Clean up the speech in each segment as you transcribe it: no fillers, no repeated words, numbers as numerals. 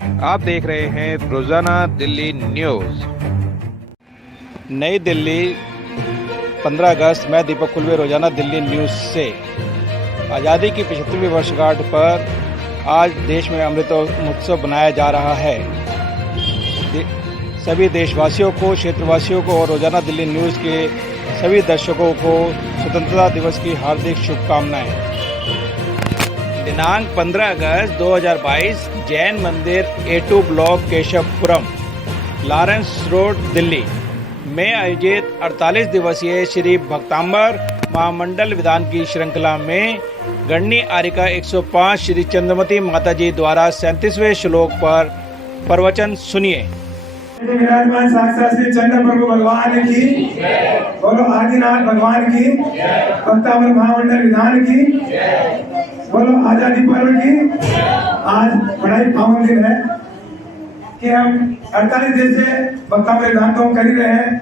आप देख रहे हैं रोजाना दिल्ली न्यूज। नई दिल्ली 15 अगस्त। मैं दीपक कुलवे, रोजाना दिल्ली न्यूज से। आज़ादी की 75वीं वर्षगांठ पर आज देश में अमृत महोत्सव बनाया जा रहा है। सभी देशवासियों को, क्षेत्रवासियों को और रोजाना दिल्ली न्यूज के सभी दर्शकों को स्वतंत्रता दिवस की हार्दिक शुभकामनाएं। दिनांक 15 अगस्त 2022 जैन मंदिर A2 block Keshavpuram, Lawrence road, Delhi में आयोजित 48 दिवसीय श्री भक्तांबर महामंडल विधान की श्रृंखला में गणनी आर्यिका 105 श्री चंद्रमती माताजी द्वारा 37वें श्लोक पर प्रवचन सुनिए। विराजमान साक्षात श्री चंद्र प्रभु भगवान की, बोलो आदिनाथ भगवान की, भक्तांबर महामंडल विधान की, बोलो आजादी पर्व की। आज बड़ा ही पावन दिन है कि हम 48 दिन से भक्तांबर विधान तो हम कर ही रहे हैं।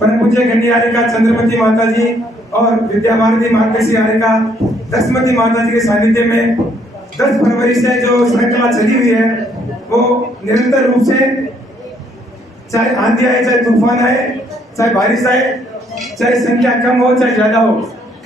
परम पूज्य गणनी आर्यिका चंद्रमती माता जी और विद्या भारती मार्गशी आर्यिका दशमती माता जी के सानिध्य में 10 फरवरी से जो श्रृंखला चली हुई है वो निरंतर रूप से, चाहे आंधी आए, चाहे तूफान आए, चाहे बारिश आए, चाहे संख्या कम हो चाहे ज्यादा हो,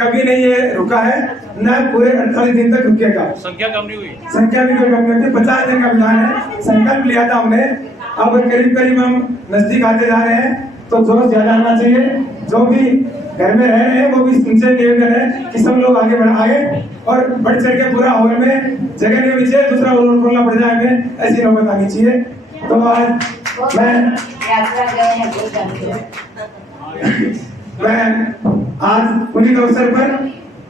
कभी नहीं ये रुका है, न पूरे 48 दिन तक रुकेगा। संख्या कम नहीं हुई, संख्या भी कोई कम नहीं हुई। 50 दिन का विधान है, संकल्प लिया था हमने। अब करीब करीब हम नजदीक आते जा रहे हैं, तो जोश ज्यादा आना चाहिए। जो भी घर में रह रहे हैं वो भी उनसे निवेदन है कि सब लोग आगे आए और बढ़ चढ़ के पूरा हॉल में जगह नहीं होनी चाहिए, दूसरा हॉल खोलना पड़ जाए, हमें ऐसी नौबत आनी चाहिए। तो आज मैं आज उन्हीं के अवसर पर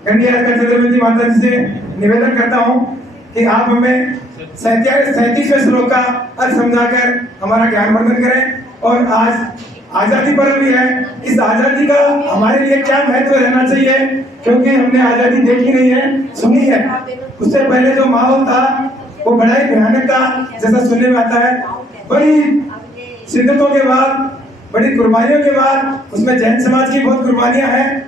गणनी आर्यिका चंद्रमती माता जी से निवेदन करता हूँ कि आप हमें 37वें श्लोक का अर्थ समझाकर हमारा ज्ञानवर्धन करें। और आज आजादी पर्व भी है, इस आजादी का हमारे लिए क्या महत्व रहना चाहिए, क्योंकि हमने आजादी देखी नहीं है, सुनी है। उससे पहले जो माहौल था वो बड़ा ही भयानक था, जैसा सुनने में आता है। बड़ी शिद्दतों के बाद, बड़ी कुर्बानियों के बाद, उसमें जैन समाज की बहुत कुर्बानियां हैं।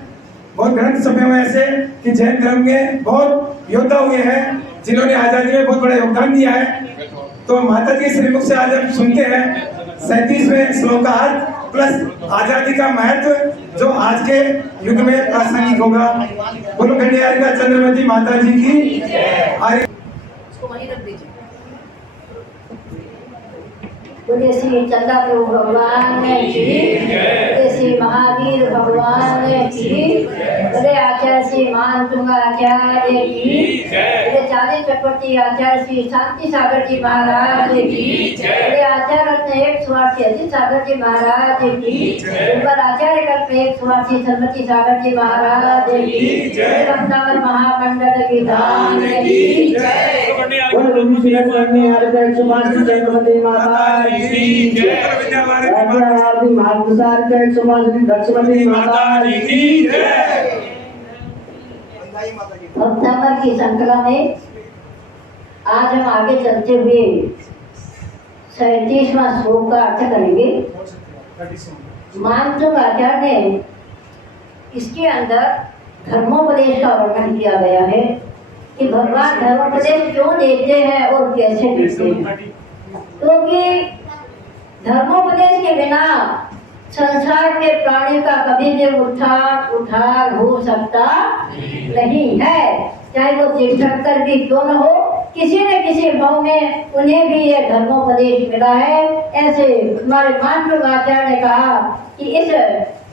बहुत ग्रंथ छपे हुए ऐसे कि जैन धर्म के बहुत योद्धा हुए हैं जिन्होंने आजादी में बहुत बड़ा योगदान दिया है। तो माता जी के श्रीमुख से आज हम सुनते हैं 37वें श्लोक का अर्थ प्लस आजादी का महत्व, जो आज के युग में प्रासंगिक होगा। बोलो गणनी आर्यिका चंद्रमती माता जी की। बोले श्री चंद्र प्रभु भगवान की, बोले श्री महावीर भगवान की, बोले आचार्य श्री मानतुंगा आचार्य की, बोले चांदी चक्रवर्ती आचार्य श्री शांति सागर जी महाराज की, बोले आचार्य रत्न 108 अजीत सागर जी महाराज की, ऊपर आचार्य कल्प 108 सरस्वती सागर जी महाराज की, भक्तांबर महामंडल विधान की जय। बोलो श्री गणनी आर्यिका 105 चंद्रमती माता की। भक्तांबर की श्रृंखला में आज हम आगे चलते हुए 37वां श्लोक का अर्थ करेंगे। मानतुंग आचार्य ने इसके अंदर धर्मोपदेश का वर्णन किया गया है कि भगवान धर्मोपदेश क्यों देते हैं और कैसे देते हैं। क्योंकि धर्मोपदेश के बिना संसार के प्राणी का कभी भी उद्धार हो सकता नहीं है, चाहे वो तीर्थंकर भी क्यों न हो, किसी न किसी भाव में उन्हें भी ये धर्मोपदेश मिला है। ऐसे हमारे मानतुंग आचार्य ने कहा कि इस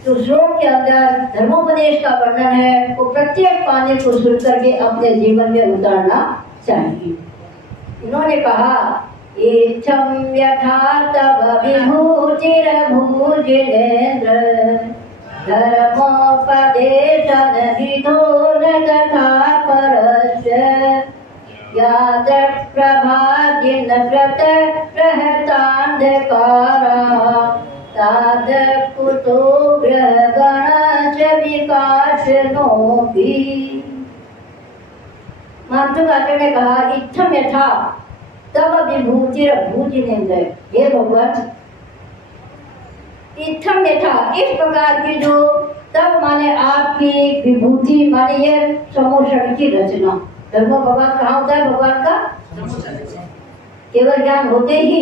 जो श्लोक के अंदर धर्मोपदेश का वर्णन है वो प्रत्येक पानी को सुन करके अपने जीवन में उतारना चाहिए। इन्होंने कहा इच्छम यथातव विभूतिरभूजिनेन्द्र धर्मोपदेशन विधो न तथा परस्य यादृक् प्रभादिन व्रत रहतान्धकारा तादृक् कुतो ग्रहगणश्च विकासनोऽपि। मानतुंग आचार्य ने कहा इच्छम यथा तब विभूतिरभूजिनेन्द्र, हे भगवान इत्थम यथा, इस प्रकार की जो तब माने आपकी विभूति माने ये समोषण की रचना। धर्म भगवान कहाँ होता है, भगवान का केवल ज्ञान होते ही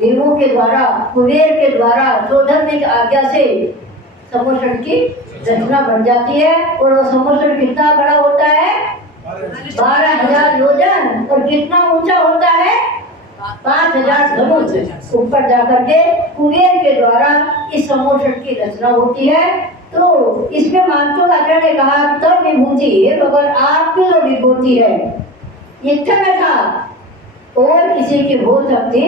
देवों के द्वारा, कुबेर के द्वारा, चौधरी की आज्ञा से समोषण की रचना बन जाती है। और वो समोषण कितना बड़ा होता है? 12,000 योजन। और कितना ऊंचा होता है? 5,000 धनुष। ऊपर जाकर के कुबेर के द्वारा इस समोषण की रचना होती है। तो इसमें मानसोराचार्य ने कहा तब विभूति है भगवान, आपकी जो विभूति है इतना में था और किसी की हो सकती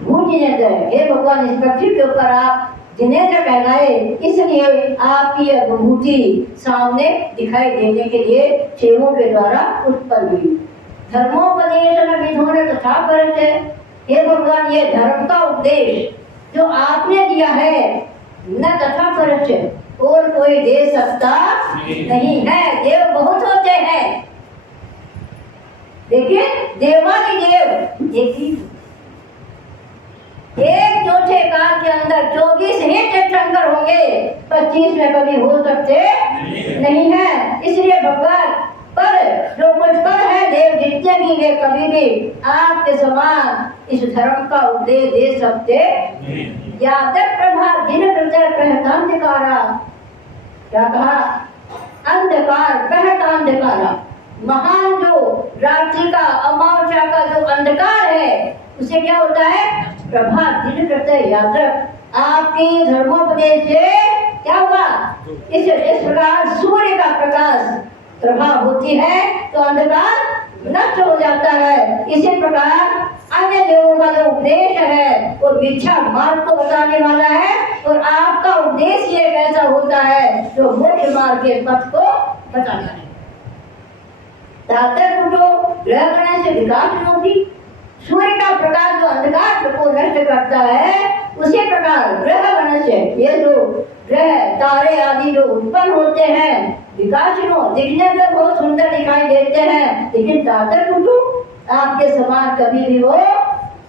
भूति न जाए। हे भगवान, इस पृथ्वी के ऊपर आप जिन्हें न कहलाए, इसलिए आपकी यह विभूति सामने दिखाई देने के लिए सेवों के द्वारा उत्पन्न हुई। धर्मोपदेश विधो ने तथा करते, हे भगवान, ये धर्म का उपदेश जो आपने दिया है न तथा करते और कोई दे सकता नहीं है। देव बहुत होते हैं, देखिए देवादिदेव एक चौथे काल के अंदर 24 ही तीर्थंकर होंगे, 25 में कभी हो सकते नहीं है। इसलिए भगवान पर जो कुछ पर है, देव जितने भी वे कभी भी आपके समान इस धर्म का उपदेश दे सकते। यादव प्रभा दिन हृदय कहतांधकारा, क्या कहा? अंधकार कहतांधकारा, महान जो रात्रि का, अमावस्या का जो अंधकार है उसे क्या होता है? प्रभा दिन हृदय यादव। आपके धर्मोपदेश से क्या हुआ? इस प्रकार सूर्य का प्रकाश प्रभा होती है तो अंधकार नष्ट हो जाता है। इसी प्रकार अन्य देवों का जो उपदेश है वो मिथ्या मार्ग को बताने वाला है, और आपका उपदेश ये ऐसा होता है जो मुख्य मार्ग के पथ को बताना है। ग्रह गणना से विकास होती, सूर्य का प्रकाश जो अंधकार को नष्ट करता है, उसी प्रकार ग्रह गणना से ये जो ग्रह तारे आदि जो उत्पन्न होते हैं विकासिनो, दिखने में बहुत सुंदर दिखाई देते हैं, लेकिन तातर कुटु आपके समान कभी भी वो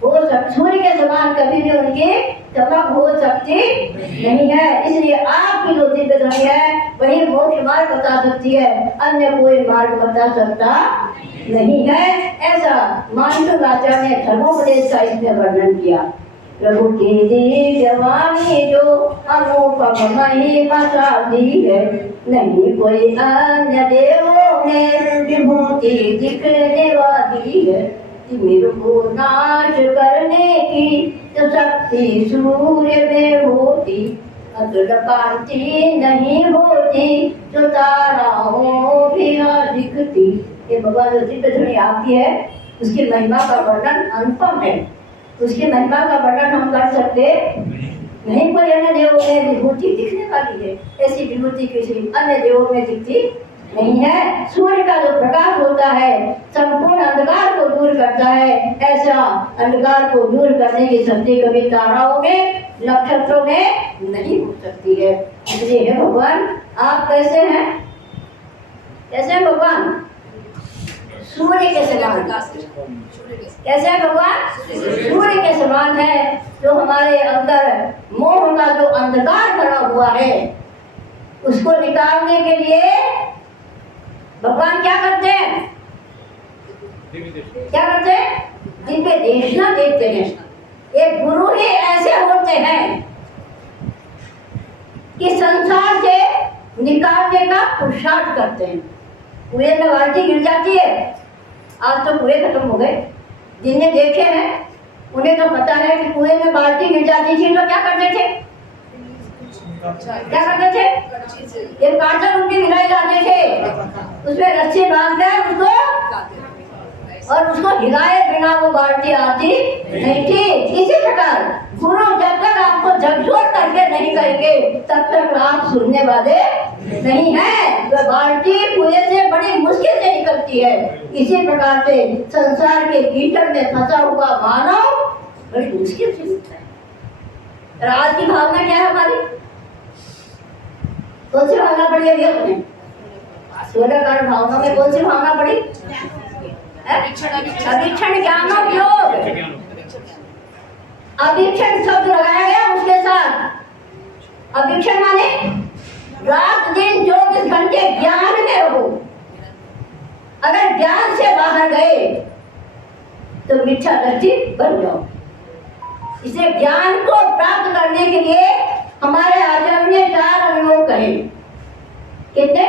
हो सूर्य के समान कभी भी उनकी चमक हो सकती नहीं है। इसलिए आपकी जो दिव्य ध्वनि है वही मोक्ष मार्ग बता सकती है, अन्य कोई मार्ग बता सकता नहीं है। ऐसा मानसोराचार्य ने धर्मोपदेश का इसमें वर्णन किया। प्रभु की दिव्यवाणी जो अनुपम महिमा साधी है, नहीं कोई अन्य देवों में विभूति दिखने वाली है। तिमिर को नाश करने की जो शक्ति सूर्य में होती, अतुल कांति नहीं होती जो ताराओं भी दिखती। ये भगवान जो दिव्य ध्वनि आपकी है उसकी महिमा का वर्णन अनुपम है, उसकी महिमा का वर्णन हम कर सकते नहीं। कोई अन्य देवों में विभूति दिखने वाली है, ऐसी विभूति किसी अन्य देवों में दिखती नहीं है। सूर्य का जो प्रकाश होता है संपूर्ण अंधकार को दूर करता है, ऐसा अंधकार को दूर करने की शक्ति कभी ताराओं में, नक्षत्रों में नहीं हो सकती है। इसलिए हे भगवान, आप कैसे हैं? कैसे हैं भगवान? सूर्य के समान। कैसे है भगवान? सूर्य के समान है। जो हमारे अंदर मोह का जो अंधकार भरा हुआ है उसको निकालने के लिए भगवान क्या करते हैं? क्या करते हैं? दिव्य देशना देते हैं। एक गुरु ही ऐसे होते हैं कि संसार से निकालने का पुरुषार्थ करते हैं। कुएं में बाल्टी गिर जाती है, आज तो कुएं खत्म हो गए, जिन्हें देखे हैं उन्हें तो पता है कि कुएं में बाल्टी गिर जाती थी तो क्या करते थे? क्या करते थे? ये काटन उनके मिलाई जाते थे, उसमें रस्सी बांधकर उसको और उसको हिलाए बिना वो बाल्टी आती नहीं थी। इसी प्रकार गुरु जब तक आपको झकझोर करके नहीं करेंगे तब तक आप सुनने वाले नहीं है। वह बाल्टी कुएं से बड़ी मुश्किल से निकलती है। इसी प्रकार से संसार के कीचड़ में फंसा हुआ मानव बड़ी मुश्किल से उठता है। आज की भावना क्या है हमारी? कौन सी भावना पड़ी है अपने? सूर्यकाल भावना में कौन सी भावना पड़ी? अभीक्षण ज्ञानोपयोग। अभीक्षण शब्द लगाया गया उसके साथ। अभीक्षण माने रात दिन 24 घंटे ज्ञान में रहो। अगर ज्ञान से बाहर गए तो मिथ्या दृष्टि बन जाओ। इसे ज्ञान को प्राप्त करने के लिए हमारे आचार्य ने 4 अनुयोग कहे। कितने?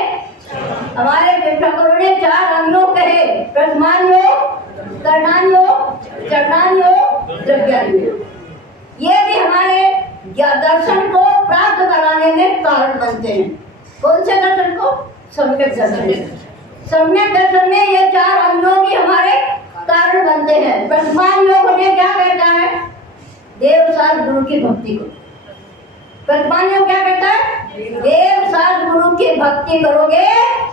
हमारे ठाकुरों ने 4 अनुयोग कहे। प्रथमान योग, कर्णान योग, चरणान योग, द्रव्यान योग। ये भी हमारे दर्शन को प्राप्त कराने में कारण बनते हैं। कौन से दर्शन को? सम्यक दर्शन। सम्यक दर्शन में ये 4 अनुयोग ही हमारे कारण बनते हैं। प्रथमान योग हमें क्या कहता है? देव साथ गुरु की भक्ति को। प्रथमान योग क्या कहता है? देव साथ गुरु की भक्ति करोगे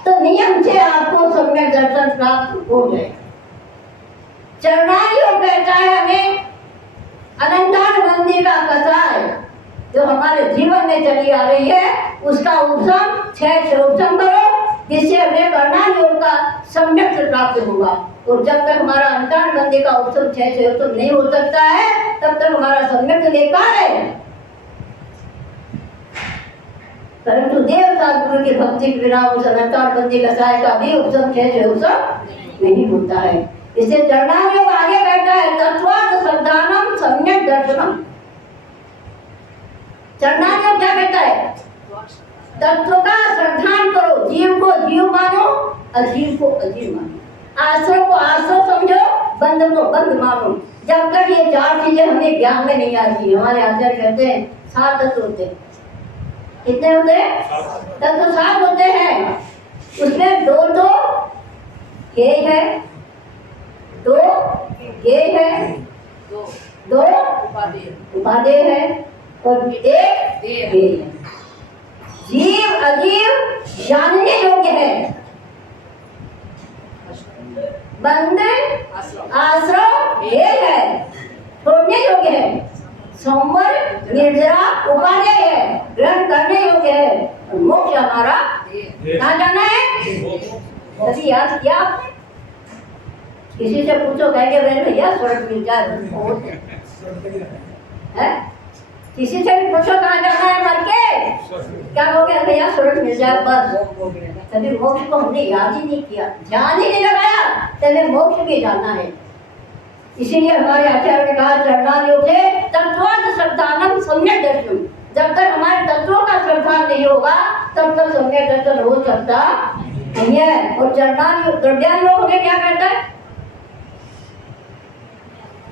तो नियम से आपको सम्यक दर्शन प्राप्त हो जाएगा। चरणान योग कहता है हमें अनंतानुबंधी का कसाय जो हमारे जीवन में चली आ रही है उसका उपशम 6 उपशम करो, जिससे हमें कर्णान योग का सम्यक से प्राप्त होगा। और जब तक हमारा अंतर्बंदी का उपशम 6 उपशम नहीं हो सकता है तब तक हमारा सम्यक बेकार है। परंतु देवता गुरु की भक्ति के बिना उस अंतर्बंदी कसाय का भी उपशम 6 उपशम नहीं होता है। इसे चरणान योग आगे कहता है तत्वार्थ श्रद्धानम सम्यक दर्शनम। चरणान योग क्या कहता है? तत्व का श्रद्धान करो, जीव को जीव मानो, अजीव को अजीव मानो, आश्रय को आश्रय समझो, बंध को बंध मानो। जब तक ये 4 चीजें हमें ज्ञान में नहीं आती, हमारे आचार्य कहते हैं 7 तत्व होते हैं। कितने होते हैं? तत्व 7 होते हैं। उसमें 2 तो ये है, 2 ये है, 2 उपादेय है और 1 ये है। जीव अजीव जानने योग्य है, बंद आश्रय ये है, छोड़ने योग्य है, संवर निर्जरा उपादेय है, ग्रहण करने योग्य है, और मोक्ष हमारा कहाँ जाना है? कभी याद किया आपने? किसी से पूछो कहेंगे भैया स्वर्ग मिल जाए है? किसी से भी पूछो कहाँ जाना है मर के, क्या कहोगे? भैया स्वर्ग मिल जाए बस। कभी मोक्ष को हमने याद ही नहीं किया, ध्यान ही नहीं लगाया, तभी मोक्ष भी जाना है। इसीलिए हमारे आचार्य ने कहा चरणान योग से तत्वार्थ श्रद्धानम सम्यक दर्शन। जब तक हमारे तत्वों का श्रद्धा नहीं होगा तब तक सम्यक दर्शन हो सकता नहीं है। और चरणान योग द्रव्यान योग हमें क्या कहता है?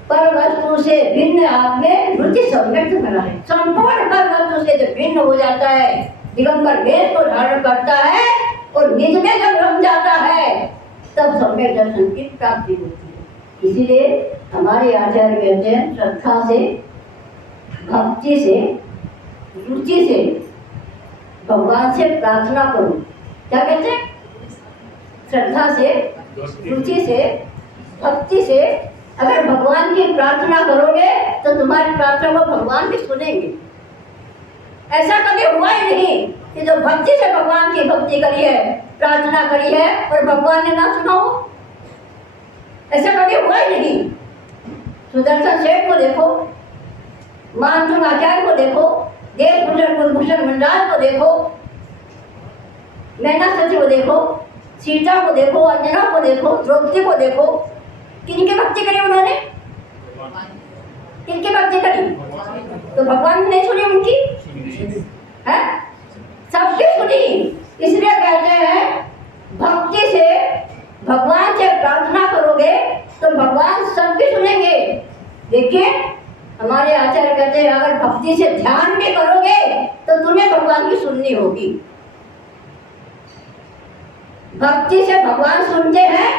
पर वस्तु से भिन्न आप में रुचि सम्यक बना है। संपूर्ण पर वस्तु से जब भिन्न हो जाता है, दिगंबर वेश को धारण करता है और निज में जब रम जाता है तब सम्यक दर्शन की प्राप्ति होती है। इसीलिए हमारे आचार्य कहते हैं श्रद्धा से, भक्ति से, रुचि से भगवान से प्रार्थना करो। क्या कहते हैं? श्रद्धा से, रुचि से, भक्ति से अगर भगवान की प्रार्थना करोगे तो तुम्हारी प्रार्थना को भगवान भी सुनेंगे। ऐसा कभी हुआ ही नहीं कि जो भक्ति से भगवान की भक्ति करी है, प्रार्थना करी है और भगवान ने ना सुना हो। ऐसा कभी हुआ ही नहीं। सुदर्शन सेठ को देखो, मानसून आचार्य को देखो, देशभूषण कुलभूषण मंडाल को देखो, मैना सची को देखो, सीता को देखो, अंजना को देखो, द्रौपदी को देखो। किनकी भक्ति करी उन्होंने? किनकी भक्ति करी? तो भगवान ने नहीं सुनी उनकी है? सबकी सुनी। इसलिए कहते हैं भक्ति से भगवान से प्रार्थना करोगे तो भगवान सबकी सुनेंगे। देखिए हमारे आचार्य कहते हैं अगर भक्ति से ध्यान भी करोगे तो तुम्हें भगवान की सुननी होगी। भक्ति से भगवान सुनते हैं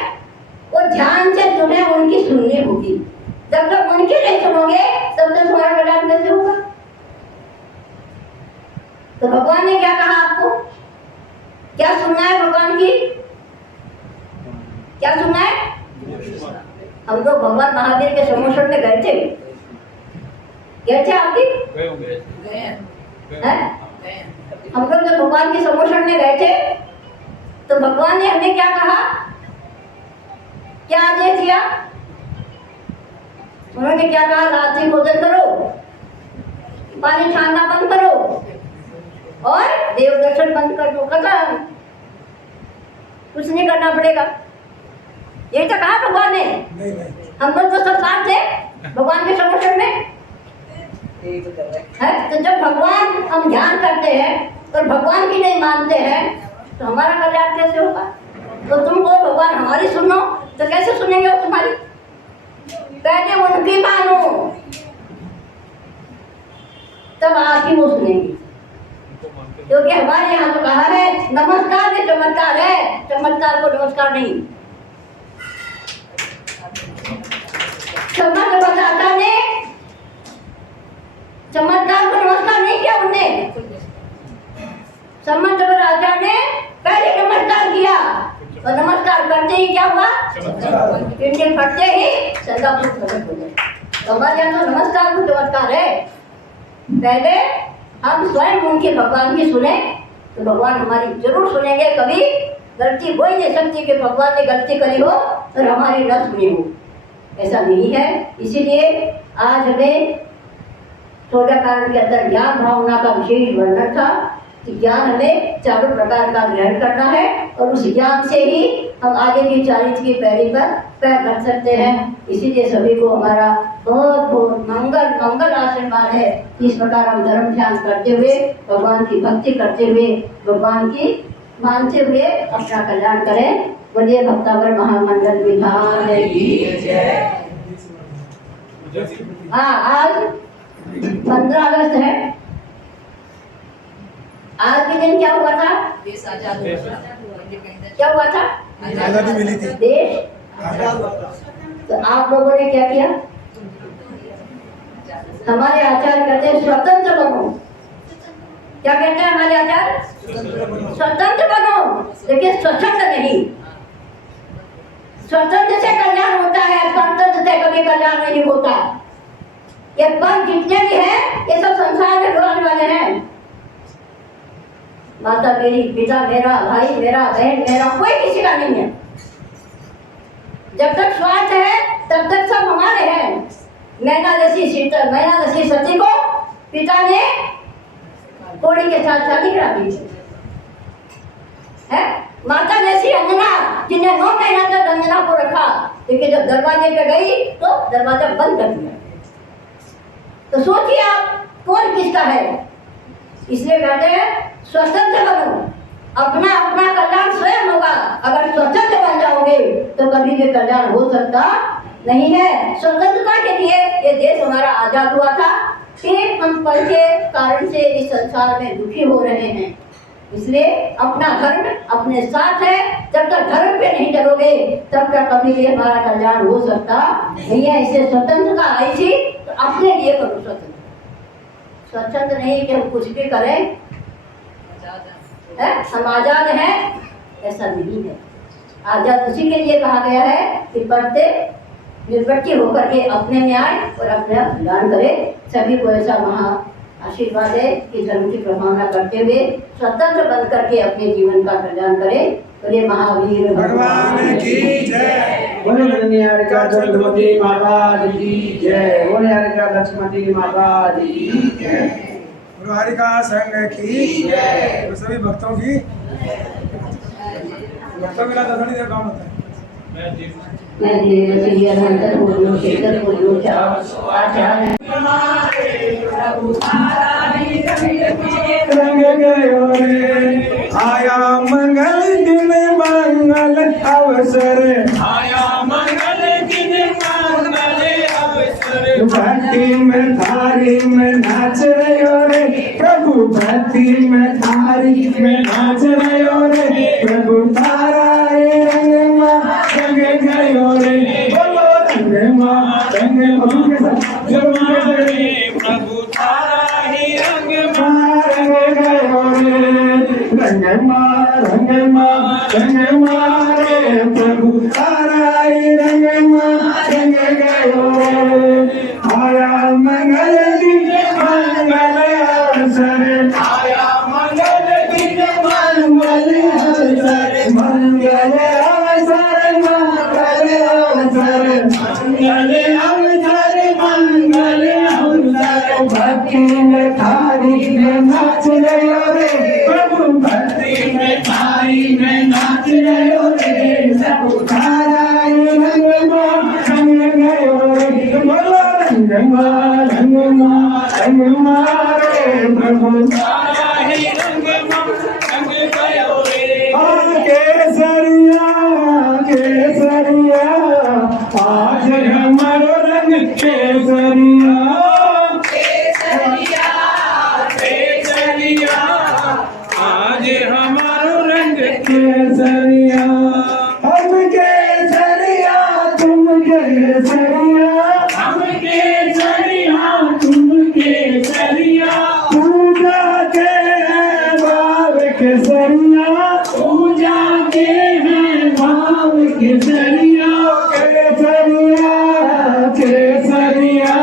और ध्यान से तुम्हें उनकी सुननी होगी। जब तक उनकी नहीं सुनोगे तब तक तुम्हारा कल्याण कैसे होगा? तो भगवान ने क्या कहा आपको? क्या सुनना है भगवान की? क्या सुनना है? हम लोग भगवान महावीर के समोषण में गए थे। गए थे आप भी? हम लोग जब भगवान के समोषण में गए थे तो भगवान ने हमें क्या कहा? क्या आदेश दिया? उन्होंने क्या कहा? रात्रि भोजन करो, पानी छानना बंद करो और देव दर्शन बंद कर दो। खत्म, कुछ नहीं करना पड़ेगा। यही तो कहा भगवान ने। हम लोग तो सब साथ थे भगवान के संरक्षण में है। तो जब भगवान हम ध्यान करते हैं और भगवान की नहीं मानते हैं तो हमारा कल्याण कैसे होगा? तो तुम को भगवान हमारी सुनो तो कैसे सुनेंगे वो तुम्हारी? पहले उनकी मानो तब आपकी वो सुनेंगी। क्योंकि हमारे यहाँ तो कहा है नमस्कार भी चमत्कार है, चमत्कार को नमस्कार नहीं। चमत्कार बताता ने चमत्कार को नमस्कार नहीं किया उनने। समंत राजा ने पहले नमस्कार किया और नमस्कार करते ही क्या हुआ? इंडियन फटते ही संगापुर प्रकट हो गए। तो हमारे यहाँ तो नमस्कार को चमत्कार है। पहले हम स्वयं उनके भगवान की सुने तो भगवान हमारी जरूर सुनेंगे। कभी गलती हो ही नहीं सकती कि भगवान ने गलती करी हो और हमारी न सुनी हो, ऐसा नहीं है। इसीलिए आज हमें 16 कारण के अंदर ज्ञान भावना का विशेष वर्णन था कि ज्ञान हमें चारों प्रकार का ग्रहण करना है और उस ज्ञान से ही हम आगे की चारित्र की पैड़ी पर पैर रख सकते हैं। इसीलिए सभी को हमारा बहुत बहुत मंगल आशीर्वाद है। इस प्रकार हम धर्म ध्यान करते हुए भगवान की भक्ति करते हुए भगवान की मानते हुए अपना कल्याण करें। बोलिए भक्तावर महामंडल विधान की जय। आज 15 अगस्त है। आज के दिन क्या हुआ था? देश आजाद हुआ था। क्या हुआ था? आजादी मिली थी। देश तो आप लोगों ने क्या किया? हमारे आचार्य कहते हैं स्वतंत्र बनो। क्या कहते हैं हमारे आचार्य? स्वतंत्र बनो, लेकिन स्वच्छंद नहीं। स्वतंत्र से कल्याण होता है, स्वतंत्र से कभी कल्याण नहीं होता। ये पर जितने भी हैं ये सब संसार में रहने वाले हैं। माता मेरी, पिता मेरा, भाई मेरा, बहन मेरा, कोई किसी का नहीं है। जब तक स्वार्थ है तब तक सब हमारे हैं। मैना जैसी सती को पिता ने कोड़ी के साथ शादी करा दी है। माता जैसी अंजना जिन्हें 9 महीना तक अंजना को रखा, लेकिन जब दरवाजे पे गई तो दरवाजा बंद कर दिया। तो सोचिए आप कौन किसका है। इसलिए कहते हैं स्वतंत्र बनो, अपना अपना कल्याण स्वयं होगा। अगर स्वतंत्र बन जाओगे तो कभी भी कल्याण हो सकता नहीं है। स्वतंत्रता के लिए ये देश हमारा आजाद हुआ था। फिर हम पल के कारण से इस संसार में दुखी हो रहे हैं। इसलिए अपना धर्म अपने साथ है। जब तक धर्म पे नहीं चलोगे तब तक कभी भी हमारा कल्याण हो सकता नहीं है। इसे स्वतंत्रता आई थी तो अपने लिए करो स्वतंत्र, स्वच्छंद नहीं कि हम कुछ भी करें है। हम आजाद हैं ऐसा नहीं है। आजाद उसी के लिए कहा गया है कि पढ़ते निर्वृत्ति होकर के अपने में आए और अपना कल्याण करे। सभी को ऐसा महा आशीर्वाद है कि धर्म की प्रभावना करते हुए स्वतंत्र बन करके अपने जीवन का कल्याण करे। बोले महावीर भगवान की जय। बोले निहारिका चंद्रमती माता की जय। बोले निहारिका लक्ष्मती माता की जय। गुरुहरिका संघ की जय। और सभी भक्तों की भक्तों के लिए दर्शन काम होता है। मैं धीरे धीरे हंटर बोलो शेखर बोलो आचार्य रंग गयो रे आया मंगल दिन मंगल अवसर, आया मंगल दिन मंगल अवसर। भक्ति में थारी में नाच रहे रे प्रभु, भक्ति में थारी में नाच रहे रे प्रभु। तारा रंग माँ रंग गयो रे, बोलो रंग माँ रंग प्रभु। तारा ही रंग माँ रंग गयो रे, रंग माँ रंग माँ रे प्रभु। तारा ही रंग माँ रंग गयो रे। आया मंगल दिन मंगल अवसर, आया मंगल दिन मंगल अवसर। मंगल अवसर मंगल अवसर, मंगल अवसर मंगल अवसर। भक्ति में थारी में नाच रहे रे प्रभु, भक्ति में थारी में नाच रहे रे प्रभु। तारा रंग माँ रंग केसरिया केसरिया आज हमारो रंग केसरिया केसरिया केसरिया आज हमारो रंग केसरिया हम केसरिया तुम केसरिया हम केसरिया तुम केसरिया पूजा के भाव केसरिया पूजा के भाव केसरिया केसरिया केसरिया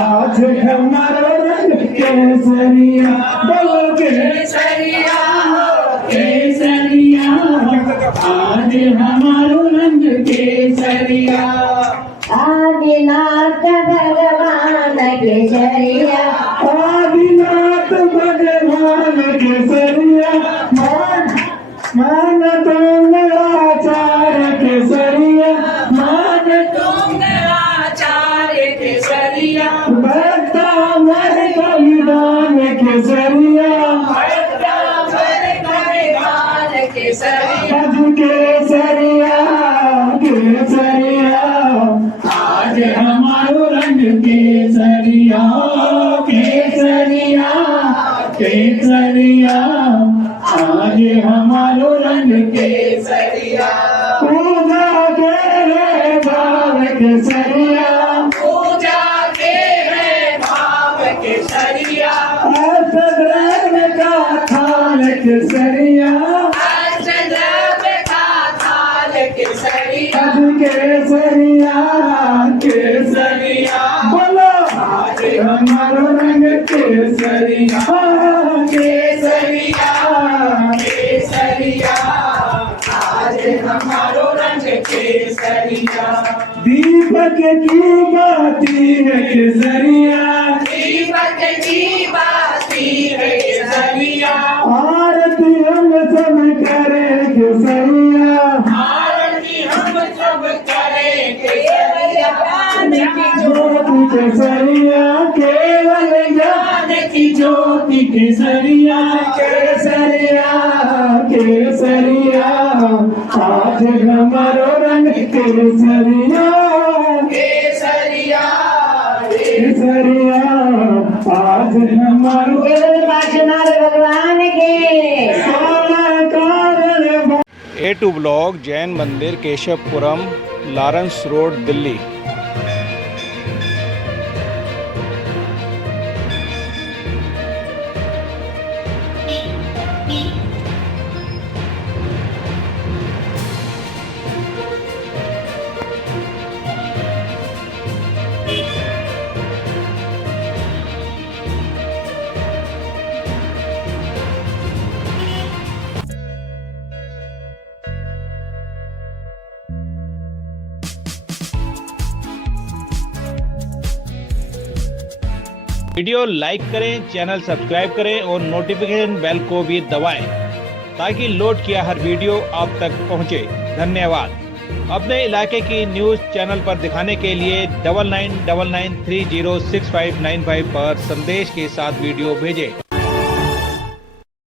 आज हमारा रंग केसरिया बोलो केसरिया केसरिया आज हमारो रंग केसरिया आदिनाथ भगवान केसरिया आदिनाथ भगवान केसरिया मान तुंगराचार्य केसरिया मान तुंगराचार्य केसरिया भक्ता मर कविदान केसरिया भक्ता मर कविदान केसरिया केसरिया केसरिया आज हमारो रंग केसरिया केसरिया केसरिया आज हमारो रंग केसरिया पूजा के है भाव केसरिया पूजा के है भाव केसरिया सदरन का थाल केसरिया सदरन का थाल केसरिया केसरिया केसरिया बोलो आज हमारो रंग केसरिया केसरिया केसरिया आज हमारो रंग केसरिया दीपक की बाती है केसरिया दीपक की बाती है केसरिया आरती हम सब करे केसरिया आरती हम सब करे केसरिया ज्योति केसरिया केवल ज्ञान की ज्योति केसरिया केसरिया केसरिया आज हमारो रंग केसरिया केसरिया केसरिया आज हमारो काशीनाथ भगवान के A2 ब्लॉक जैन मंदिर Keshavpuram Lawrence road Delhi. Video like करें, चैनल सब्सक्राइब करें और नोटिफिकेशन बेल को भी दबाएं ताकि लोड किया हर वीडियो आप तक पहुंचे। धन्यवाद। अपने इलाके की न्यूज़ चैनल पर दिखाने के लिए 9999306595 पर संदेश के साथ वीडियो भेजें।